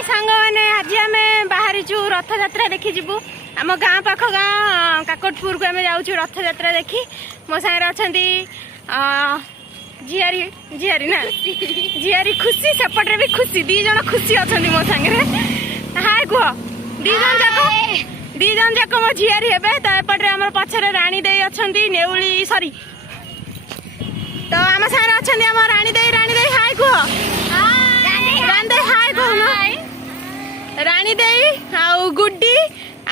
हाय सांग मैंने आज आम बाहरी रथ यात्रा देखी जीवु आम गाँ पाख गाँ काकटपुर को आम जाऊँ रथ यात्रा देखी मो सागर अच्छा झियारी झियारी ना झियारी खुशी सेपटे भी खुशी दी जन खुशी अच्छा मो सांगे हाय कह दी जन जाक मो झियारी हे तो एपटे आम पछरे राणी दे अच्छा नेउली सरी तो आम सागर अच्छा आम राणी दे हाय कह हाय कह राणी दे आउ गुड्डी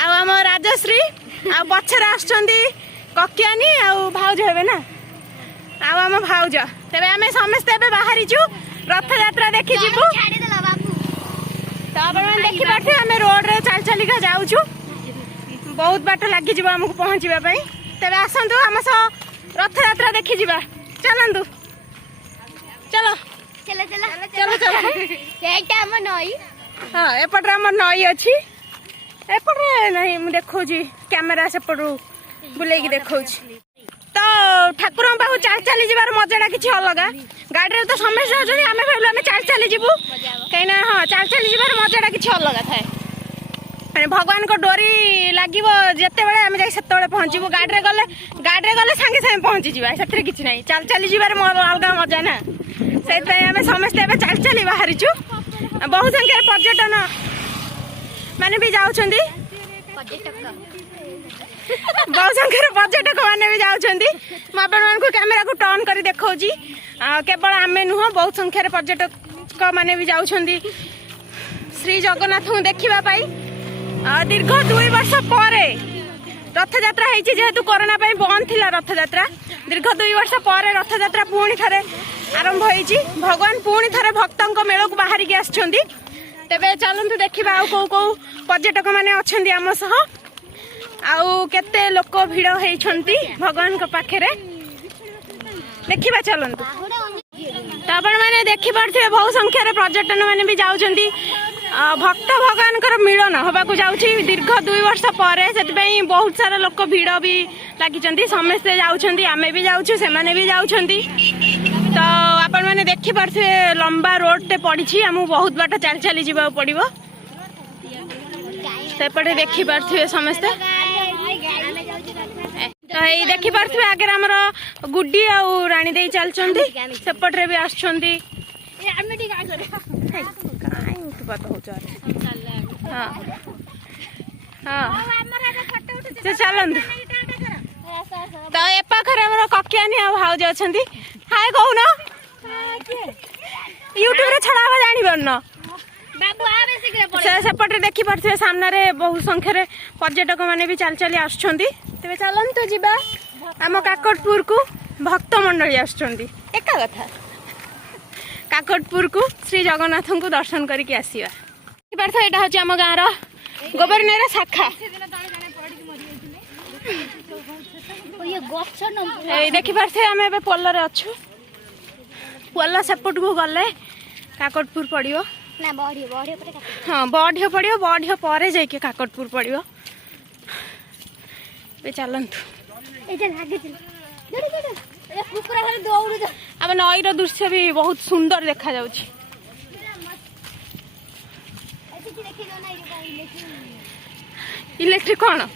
आम राजश्री आ पछरे आसुचंदी ककियानी आउ भाउज हेबे ना आम भाउज तेरे आम समस्ते बाहरी रथ यात्रा देखी जीवु तो आप देखी पारे आम रोड रे चल चलिका जाऊँ बहुत बाट लगी आमको पहुँचापी तेरे आसतु आम सह रथ यात्रा देखी जा चलतु चलो चलो चलो चलो नई हाँ एपटे आम नई अच्छी एपटे नहीं मुझे देखा कैमेरा सेपटू बुले देखा तो ठाकुर पाक चल चली जबार मजाटा किसी अलग गाड़ी तो समस्या अच्छे आम भाई आम चल चली जीवु कहीं हाँ चल चली जबार मजाटा किसी अलग थाए भगवान को डोरी लगे जिते बड़े आम जा पहुँचू गाड़ी गले सांगे सांगे पहुँची जावा से किसी ना चल चली जबार अलग मजा ना से आम समस्ते चल चली बाहरी बहु संख्यार पर्यटन माने भी जाऊँ बहुत संख्यार पर्यटक मैंने भी जाऊँ कैमेरा को टर्न कर देखा केवल आम नुह बहुत संख्यार पर्यटक मैंने भी जाऊँ श्री जगन्नाथ को देखापी दीर्घ 2 वर्ष पर रथ यात्रा जेहेतु कोरोना बंद थी रथ यात्रा दीर्घ 2 वर्ष पर रथ यात्रा पुणी थे आरंभ होती भगवान पुणी थे भक्तों मेल को बाहर की आसुँच तेरे चलतु देखा आउ कौ कौ पर्यटक मैंने अच्छा आम सह आउ केते लोक भिड़ होती भगवान को पाखे देखा चलतु तो आप मैंने देखिपे बहु संख्यार पर्यटन मैंने भी जाऊँ भक्त भगवान मिलन होगा जाऊँगी दीर्घ 2 वर्ष पर से बहुत सारा लोक भिड़ भी लगी समस्ते जाऊँ आमे भी जाऊँ से मैंने भी जाऊँ तो आपण मैंने देखिपे लंबा रोड टे पड़ी आमको बहुत बाट चल चली जावाक पड़ो सेपटे देखिपे समस्ते तो ये देखिपे आगे आमर गुड्डी आउ राणी दे चलती सेपटे भी आसुँच चलतु तो ए पाखे आम ककियानी भाउज अच्छा हाय कौन यूट्यूब रे छड़ा जानी पारन सेपटे देखिपे सामने बहुत संख्यार पर्यटक मैंने भी चल चली आसुँच तेरे चलतु जीवा आम काकटपुर को भक्त मंडली आसुँच एका कथा काकटपुर को श्री जगन्नाथ को दर्शन करके आसवा यहाँ हूँ आम गाँव गोबरनेर शाखा देखिपे आम ए पोलर अच्छु पोल सेपट को गले काकटपुर पड़ो हाँ बढ़ पड़ो बढ़ पर जाइए काकटपुर पड़ो चलतु आम नईर दृश्य भी बहुत सुंदर देखा जाउछि इलेक्ट्रिक कौन आम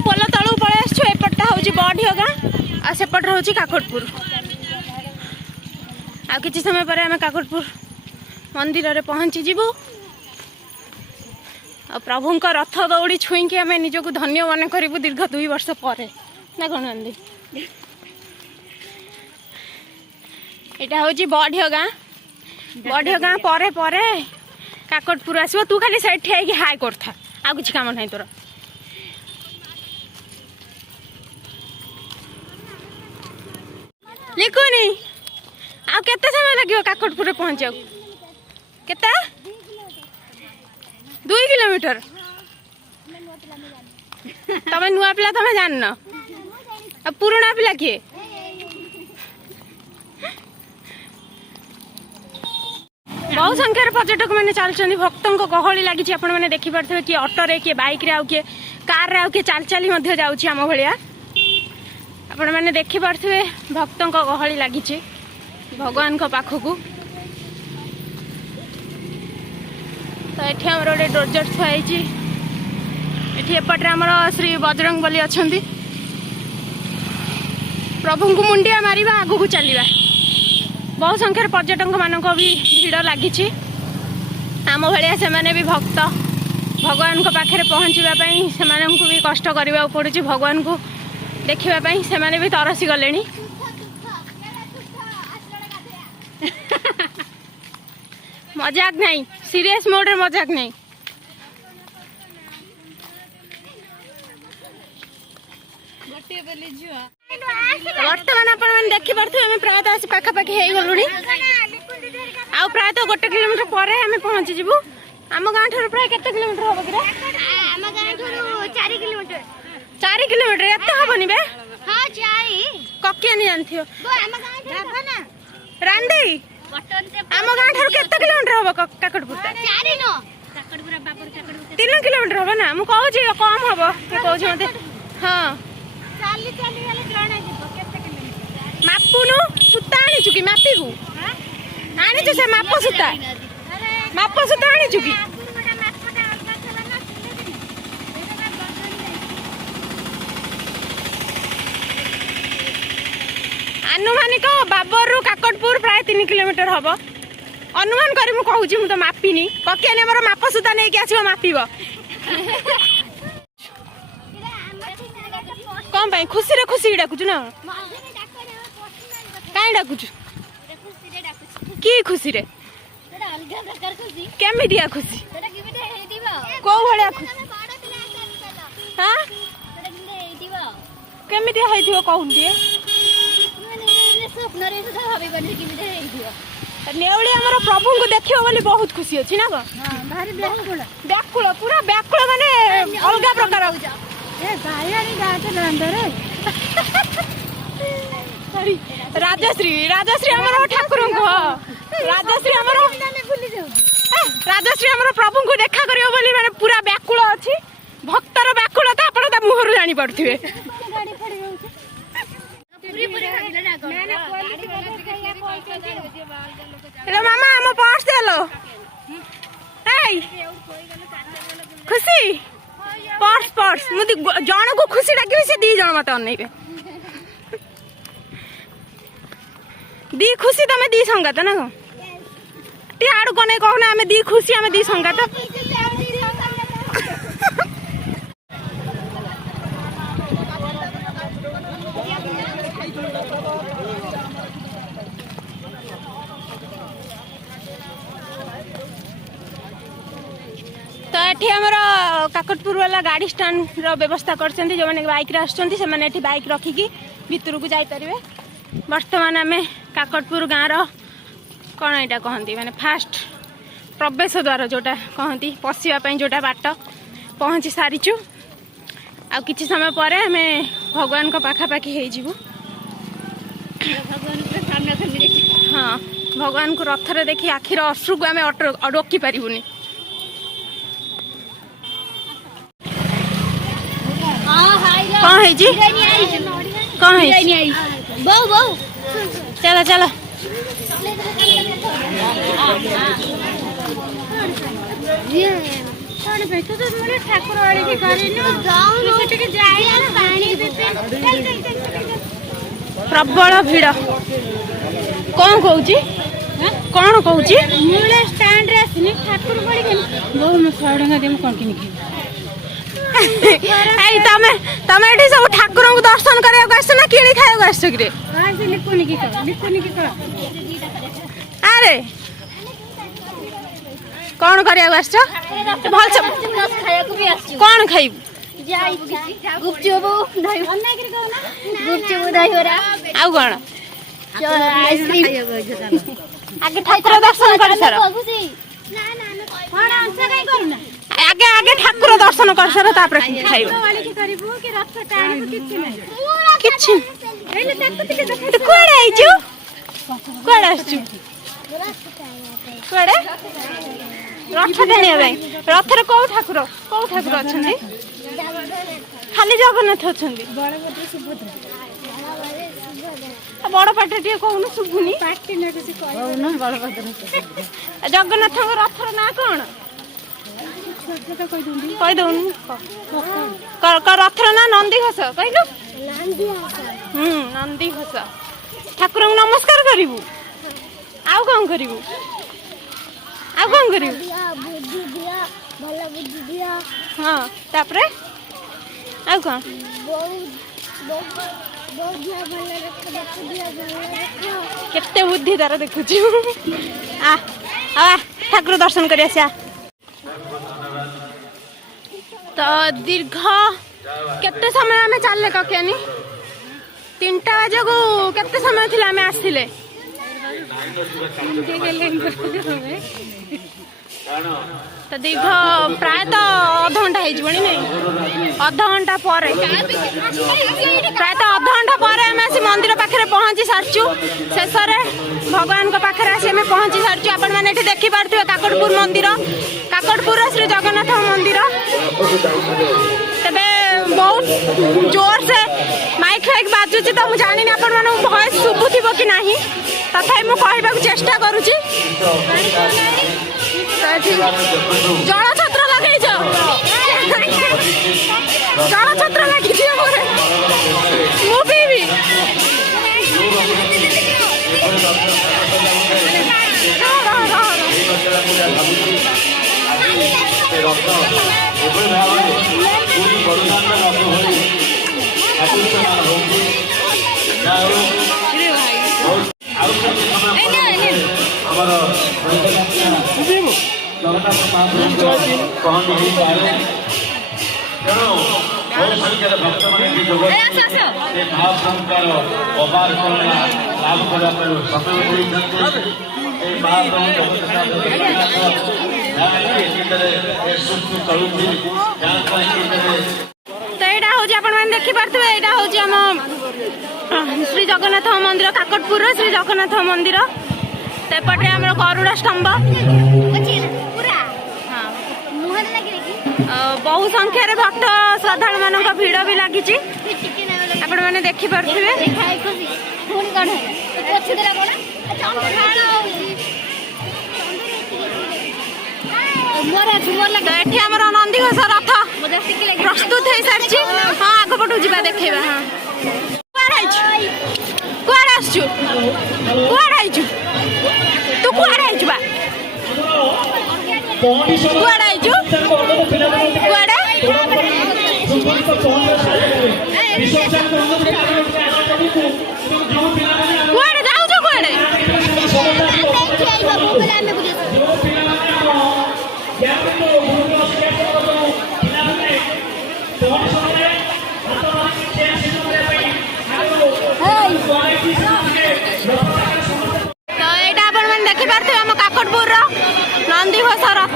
पोल तलू पलि आसु एपटा हूँ बढ़िया गाँ आ सेपट हूँ काकटपुर आ किसी समय पर आम काकटपुर मंदिर में पहुँची जीवु प्रभु रथ दौड़ी छुईकी आम निजक धन्य मन करूँ दीर्घ 2 वर्ष पर ना कौन यहाँ हूँ बढ़िया गाँ पर काकटपुर आसो तू खाली साइड ठिया कि हाय कर आ किसी कम ना तोर लिखुनी आ केते समय लगे काकटपुर पहुँचा केते 2 किलोमीटर तमें नुआ पिला तमें जान पुराना पिला किए बहुत संख्यार पर्यटक मैंने चलते भक्तों गहली लगी आपण मैंने देखिपे किए ऑटोरे किए बाइक रे आउ किए कार रे आउ किए चल चली जाऊँगी आम भाया आपण मैंने देखिपे भक्तों गहली लगी भगवान पाखक तो ये आम गोटे डोजर थुआई ये एपटे आमर श्री बजरंग बली अच्छा प्रभु को मुंडिया मारिबा आगु को चलवा बहु संख्यार पर्यटक मान भी भिड़ लगी आम भाया से भी भक्त भगवान को पाखे पहुँचापी से भी कष्ट करने पड़ू भगवान को देखापी से भी तरसी गले मजाक नहीं सीरियस मोड मजाक नहीं बर्तमान आप देखी पारे प्रायत आस पाखापाखि हो गलुणी आ प्रायतः 1 किलोमीटर पर आम पहुँची जीवु आम गाँव ठार प्राय केते किलोमीटर हम कि 4 किलोमीटर एत हेनी बे ककिया नहीं जानथियो रांदे आम गाँव ठार केते किलोमीटर हम काकटपुर 3 किलोमीटर हम ना मुझे कहूँ कम हम कहूँ मत हाँ मापुनु सूता आनीचु कि मापिबु आनीचु से माप सूता आनीचु कि आनुमानिक बाबर रु काकटपुर प्राय 3 किलोमीटर हम अनुमान करी मु कहूँ मु तो मापिनी ककियानी मोर माप सूता नहीं आसो मापिब कौन पाई खुशी रे खुशी डाकुचु ना काई डाकुचु की खुशी रे केमिटिया खुशी को भलिया खुशी हां केमिटिया होइथियो कहून दिए नेवली हमर प्रभु को देखियो बोली बहुत खुशी अछि ना गो भारी व्याकुल पूरा व्याकुल माने अलगा प्रकार हो जा ए भाईयानी गाते नंदरे सॉरी राजश्री हमर ठाकुर को राजश्री हमर राजश्री हमर प्रभु को देखा करियो बोली माने पूरा व्याकुल अछि भक्तर व्याकुलता आपण त मुहरु जानि पड़थिबे गाड़ी फड़ी रहउछ पूरी भागिले ना हेलो मामा हम पर्स देलो ए खुशी पर्स मुझे जन को खुशी डाकि से 2 जन मत अनइबे दी खुशी तमे 2 संगात ना को टी आडू कोने कहना हमें 2 खुशी हमें 2 संगात तो ये आमर काकटपुर वाला गाड़ी स्टैंड व्यवस्था कर जो मैंने बाइक आसने बाइक रखिकी भितर को जापरेंगे बर्तमान आम काकटपुर गाँव कौन यहाँ कहती माने फास्ट प्रवेश द्वार जोटा कहती पशिवाई जोटा बाट पहुँची सारीचु आ किसी समय पर आम भगवान को पाखापाखि हो हाँ भगवान को रथरे देखी आखिर अश्रु को आम रोकी पारूनी कौन है जी कौन है बहु बहु चलो चलो प्रबल भिड़ कौन कहूँ कौन कहूँ स्टैंड रे आसनी ठाकुर बहु मैं 100 टका दे कौन कि तमे तमे एठी सब ठाकुर को दर्शन करे आस ना किणी खाए आस कि अरे कौन करे आस भल कौन खाइब गुपचुप दहीबरा आउ कौन आइसक्रीम आगे ठाकुर दर्शन कर सर आगे आगे ठाकुर दर्शन कर सर तापर खाइब किछि कुआडे आइछु कुआडे आइछु कुआडे रथ देने भाई रथ रे को ठाकुर अछंती खाली जगन्नाथ अछंती बड़ पाटे टे कहून सुबुनी जगन्नाथ रथर ना कौन कही दौन रथर ना नंदी घोष कहलु नंदी घोष ठाकुर को नमस्कार करू आउ कौन करू आउ कौन करू हाँ तापरे आउ कौन केते बुद्धि तार देखु आ ठाकुर दर्शन कर तो दीर्घ केते समय आम चलले ककियानी 3टा बजे को केते समय थिला आम आसिले तो दीर्घ प्रायतः अध घंटा नहीं अध घंटा पर प्रायतः अध घंटा पर आम आसी मंदिर पाखे पहुंची सारचु शेष भगवान पाखे आसी आम पहुंची सारचु आपण मैंने देखी पारे काकटपुर मंदिर काकटपुर श्री जगन्नाथ मंदिर तेरे बहुत जोर से माइक फाइक बाजुची तो मुझे जानी आपण मान भॉइस शुभुथिब कि नहीं तथापि मु कहबा चेष्टा करुची जल छत्र लगे जल छत्र लगी मु पीबी बहुत संख्यार भक्त मैंने महाप्रभुकार अपार करुणा लाभ करने समय तो यहाँ हूँ आप देखिपे यहाँ हूँ आम श्री जगन्नाथ मंदिर काकटपुर श्री जगन्नाथ मंदिर सेपटे आम गरुड़ स्तंभ बहु संख्यार भक्त श्रद्धालु मान भिड़ भी लगी आपण मैंने देखिपे आमर नंदीघोष रथ प्रस्तुत हो सारी हाँ आग पटू जा देखा हाँ कुआड़े आसु तू कुआड़े बा कुआड़े आइचु कुआड़े कुआड़े जाऊछ कुआड़े तो यहाँ आप देखिपे आम काकटपुर नंदीघोष रथ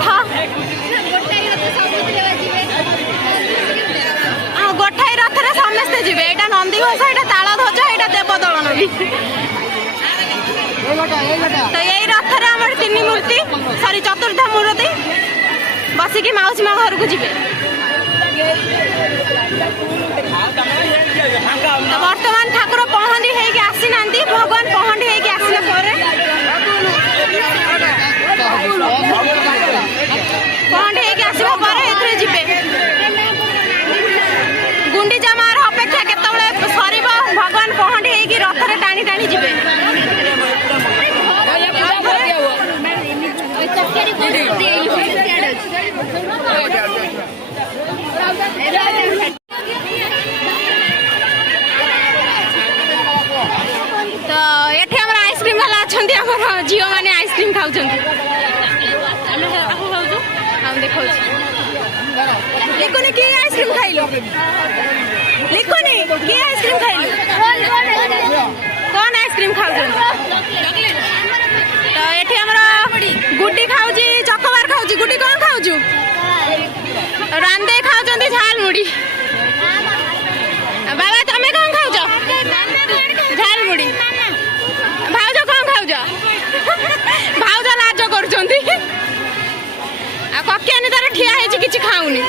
गोटाई रथ समस्ते जी यहाँ नंदीघोष यहाँ ताल ध्वज यहाँ देवदलन भी तो यही रथरे आम 3 मूर्ति सॉरी चतुर्था मूर्ति बसिकी माउसी माँ घर को जी बर्तमान ठाकुर पहंडी होगी आसी ना भगवान पहंडी होगी आसला पहंडी होगी आसला जीवे गुंडीचा मार अपेक्षा केतबेले सरीब भगवान पहंडी होगी रथरे टाणी टाणी जीवे तो ये आइसक्रीम वाला अच्छा झील मैंने आइसक्रीम खाऊ देखा लिखुनी कि आइसक्रीम खाइलु लिखुनी कि आइसक्रीम खाइलु कौन आइसक्रीम खाऊ तो ये गुड्डी खाऊची चकबार खाऊची गुड्डी कौन खाऊचु रांदे खाऊचंती झाल मुड़ी बाबा तमे कौन खाऊच झाल मुड़ी भाउज कौन खाऊच भाउज लाज करुचंती आ ककियानी तार ठिया हेची किछि खाउनी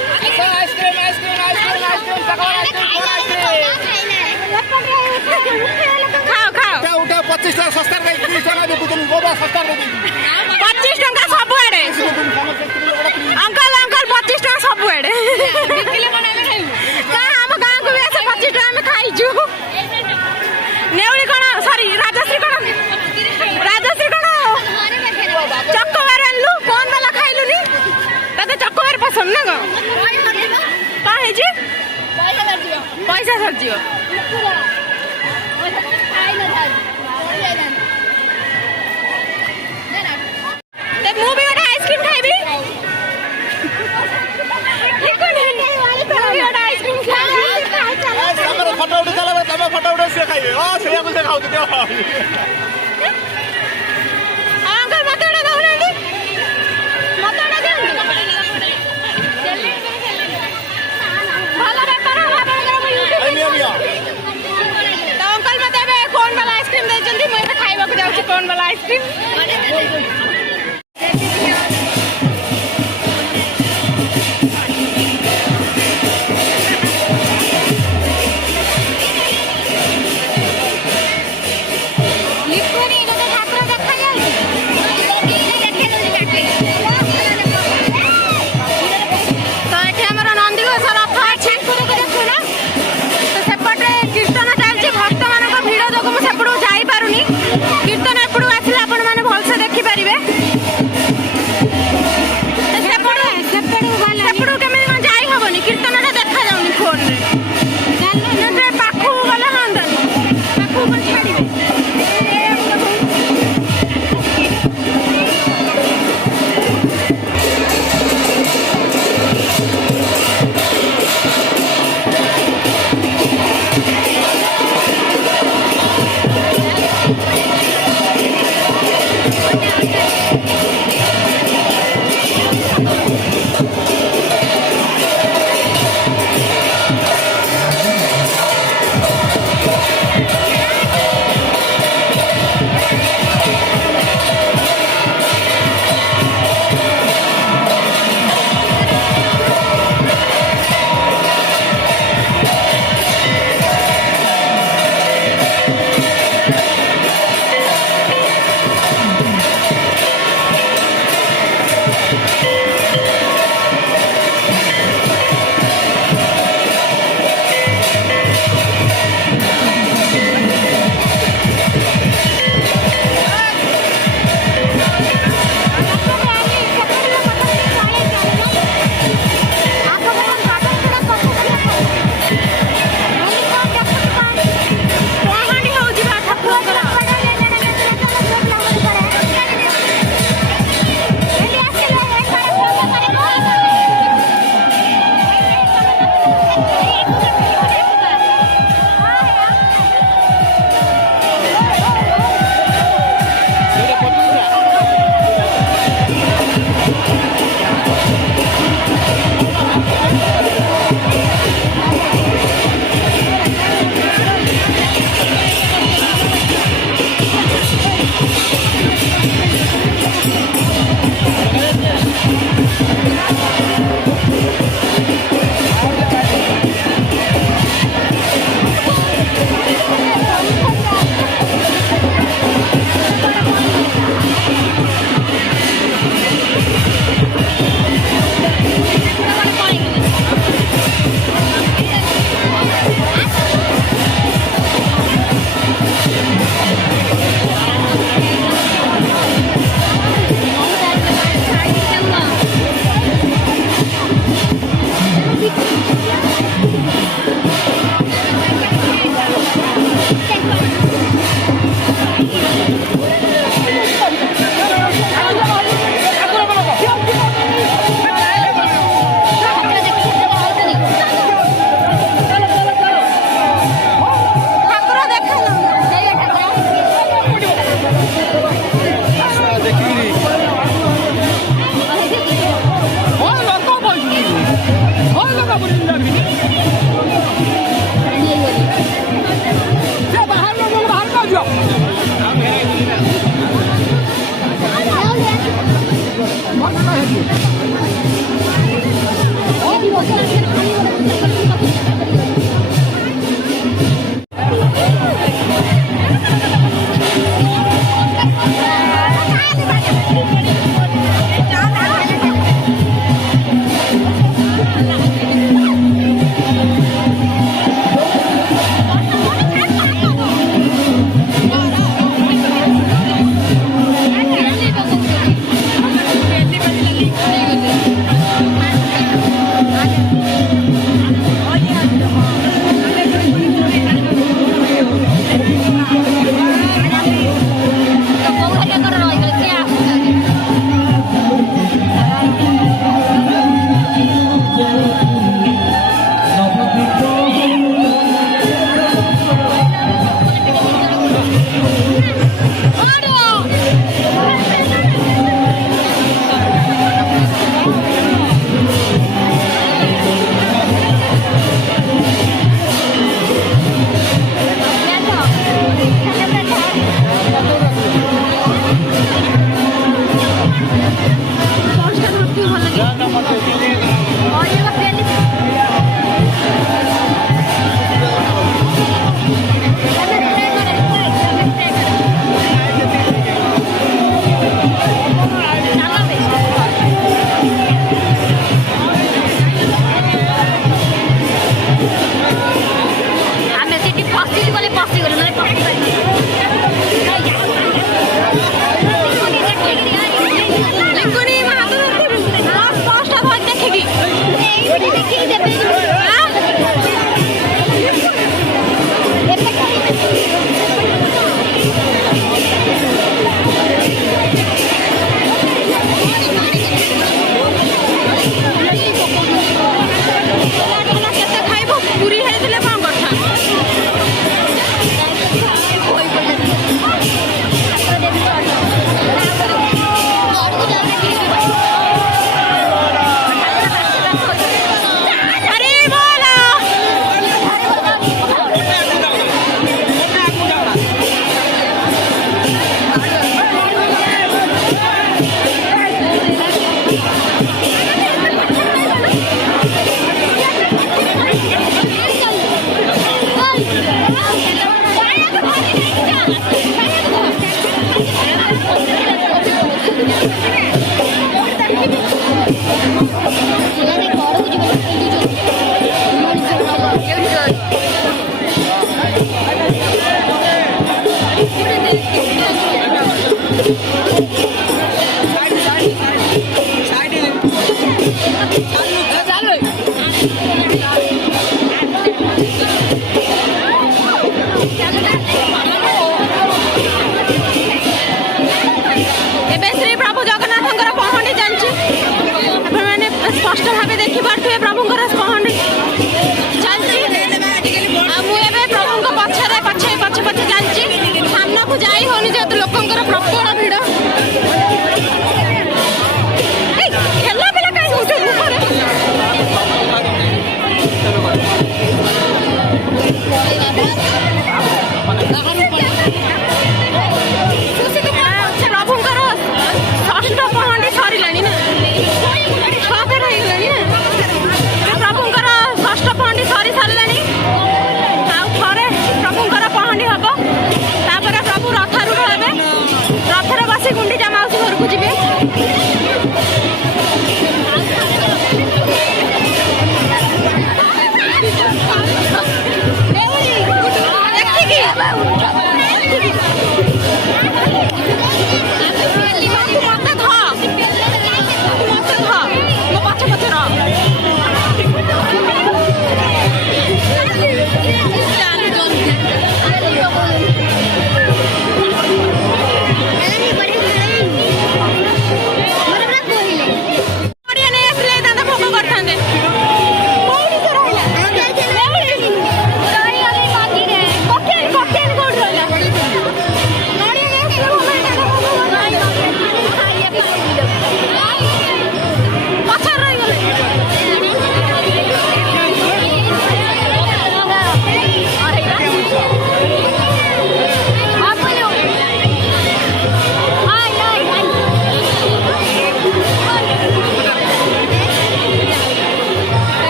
खाओ खाओ 25 टका सस्ता 30 टका बिकुतन गोबा सस्ता 25 टका सबुआडे अंकल अंकल 25 ଖାଇଛୁ। ନେଉଳି କଣ ସରି ରାଜଶ୍ରୀ କଣ ଚକୋବାର ଆଣିଲୁ କଣ ବାଲା ଖାଇଲୁନି ତତେ ଚକୋବାର ପସନ୍ଦ ନା କଣ ହେଇଛି ପଇସା ସରିଯିବ। ମୁଁ ବି ଗୋଟେ ଆଇସ୍କ୍ରିମ ଖାଇବି। ଫଟୋ ଉଠେଇ ଚାଲ ତମେ ଫଟୋ ଉଠେଇ ସିଏ ଖାଇବେ ସେଇଆକୁ ସେ ଖାଉଛନ୍ତି। ଅଙ୍କଲ ମତେ ଗୋଟେ ଦଉନାହାନ୍ତି ମତେ ଗୋଟେ ଦିଅନ୍ତୁ। ଭଲ ବେପାର ହବ ଆପଣଙ୍କର। ତ ଅଙ୍କଲ ମତେ ଏବେ କୋନ୍ ବାଲା ଆଇସ୍କ୍ରିମ ଦେଇଛନ୍ତି। ମୁଁ ଏବେ ଖାଇବାକୁ ଯାଉଛି କୋନ୍ ବାଲା ଆଇସ୍କ୍ରିମ। ଏବେ ଶ୍ରୀ ପ୍ରଭୁ ଜଗନ୍ନାଥଙ୍କର ପହଣ୍ଡି ଚାଲିଛି। ଆପଣମାନେ ସ୍ପଷ୍ଟ ଭାବେ ଦେଖିପାରୁଥିବେ ପ୍ରଭୁଙ୍କର ପହଣ୍ଡି ଚାଲିଛି। ଆଉ ମୁଁ ଏବେ ପ୍ରଭୁଙ୍କ ପଛରେ ପଛେ ଚାଲିଛି। ସାମ୍ନାକୁ ଯାଇ ହଉନି ଯେହେତୁ ଲୋକଙ୍କର ପ୍ରବଳ ଭିଡ଼। ଏଇ ଖେଲା ପିଲା କାହିଁ ହଉଛ ଉପରେ? ପ୍ରଭୁଙ୍କର ଷଷ୍ଠ ପହଣ୍ଡି ସରିଲାଣି ନା, 6 ଥର ହେଇଗଲାଣି ନା। ପ୍ରଭୁଙ୍କର ଷଷ୍ଠ ପହଣ୍ଡି ସରି ସାରିଲାଣି। ଆଉ ଥରେ ପ୍ରଭୁଙ୍କର ପହଣ୍ଡି ହବ। ତାପରେ ପ୍ରଭୁ ରଥାରୂଢ଼ ହେବେ। ରଥରେ ବସି ଗୁଣ୍ଡିଚା ମାଉସୀ ଘରକୁ ଯିବେ।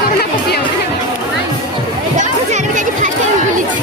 ପୁରୁଣା କପି ହବ ଫାଷ୍ଟ ଟାଇମ୍ ବୁଲିଛି।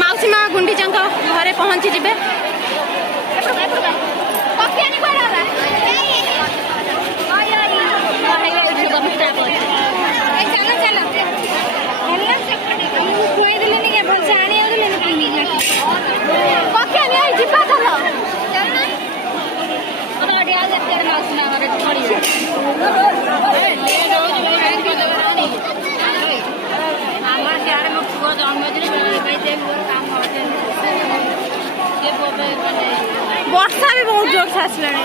माउसी माँ गुंडीचा घरे पहुंची जिबे वर्षा भी बहुत जोर से आसलानी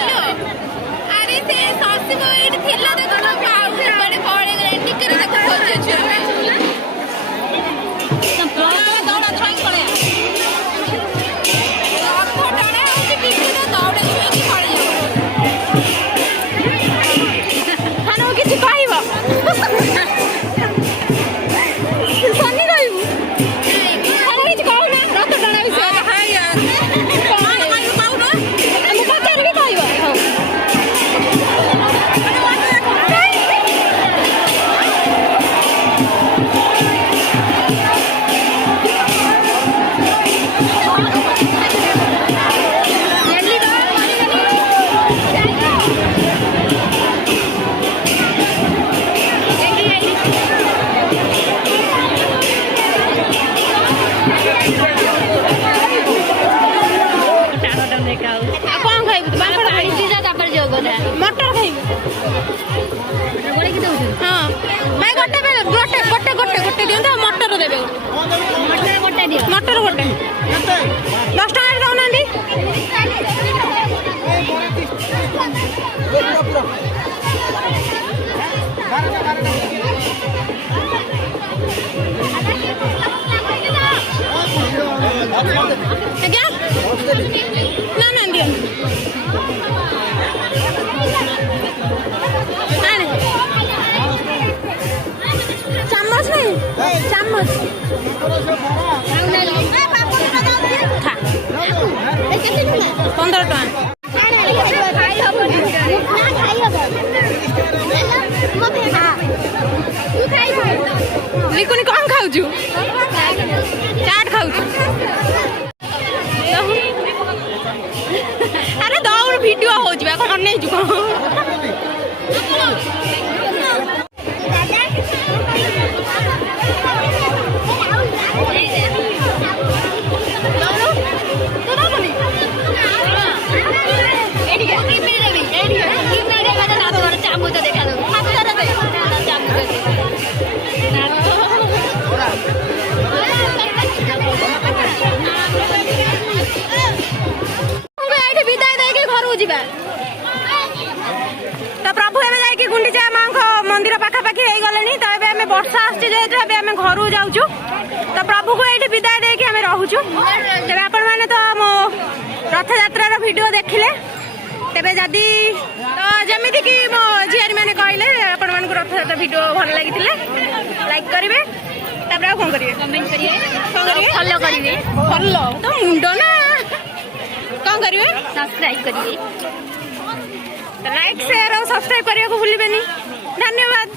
ଆରେ ସେ ସସିବ ଏଇଠି ଥିଲା ଦେଖୁନ ଆଉ ସେପଟେ ପଳେଇଗଲେ ଟିକେରେ ତାକୁ ଖୋଜୁଛୁ ଆମେ ଦୌଡ଼ା ଛୁଇଁ ପଳେଇ ଅଠଟାରେ ହଉଛି ଟିକେରେ ଦୌଡ଼ା ଛୁଇଁକି ପଳେଇ ଖାନାକୁ କିଛି କହିବ ସନି କହିବୁ ଖାନା କିଛି କହୁନା ରଥ ଟଣା ବିଷୟରେ ମୁଁ ପଚାରିବି କହିବ ହଉ ଆଉ କଣ ଖାଇବୁ ତୁ ପାମ୍ପଡ଼ ଖାଇବୁ ତାପରେ ଯୋଉ କଥା ମଟର ଖାଇବୁ ହଁ ଭାଇ ଗୋଟେ ଦିଅନ୍ତୁ ଆଉ ମଟର ଦେବେ ଗୋଟେ ଦିଅ ମଟର ଗୋଟେ 10 ଟଙ୍କାରେ ଦଉନାହାନ୍ତି ଆଜ୍ଞା ନା ନା ଦିଅନ୍ତୁ ଆଣେ ଚାମଚ ନାହିଁ ଚାମଚ ଖା 15 ଟଙ୍କା ଲିକୁନି କଣ ଖାଉଛୁ ଚାଟ ଖାଉଛୁ ଆରେ ଦୌड़ ଭିଡିଓ ହଉଛି ବା କଣ ନେଇଛୁ କଣ ଚାମୁଚ ଦେଖା ଏଇଠି ବିଦାୟ ଦେଇକି ଘରକୁ ଯିବା ତ ପ୍ରଭୁ ଏବେ ଯାଇକି ଗୁଣ୍ଡିଚା ମାଙ୍କ ମନ୍ଦିର ପାଖାପାଖି ହେଇଗଲେଣି ତ ଏବେ ଆମେ ବର୍ଷା ଆସୁଛି ଯେହେତୁ ଏବେ ଆମେ ଘରକୁ ଯାଉଛୁ ତ ପ୍ରଭୁକୁ ଏଇଠି ବିଦାୟ ଦେଇକି ଆମେ ରହୁଛୁ ତେବେ ଆପଣମାନେ ତ ମୋ ରଥଯାତ୍ରାର ଭିଡିଓ ଦେଖିଲେ ତେବେ ଯଦି ତ ଯେମିତିକି ମୋ ଝିଆରୀ ମାନେ କହିଲେ ଆପଣମାନଙ୍କୁ ରଥଯାତ୍ରା ଭିଡିଓ ଭଲ ଲାଗିଥିଲେ ଲାଇକ୍ କରିବେ ତାପରେ ଆଉ କଣ କରିବେ କମେଣ୍ଟ କରିବେ କଣ କରିବେ ଫଲୋ କରିବେ ଭଲ ତ ମୁଣ୍ଡ ନା କଣ କରିବେ ସବସ୍କ୍ରାଇବ କରିବେ ଲାଇକ୍ ସେୟାର ଆଉ ସବସ୍କ୍ରାଇବ କରିବାକୁ ଭୁଲିବେନି ଧନ୍ୟବାଦ।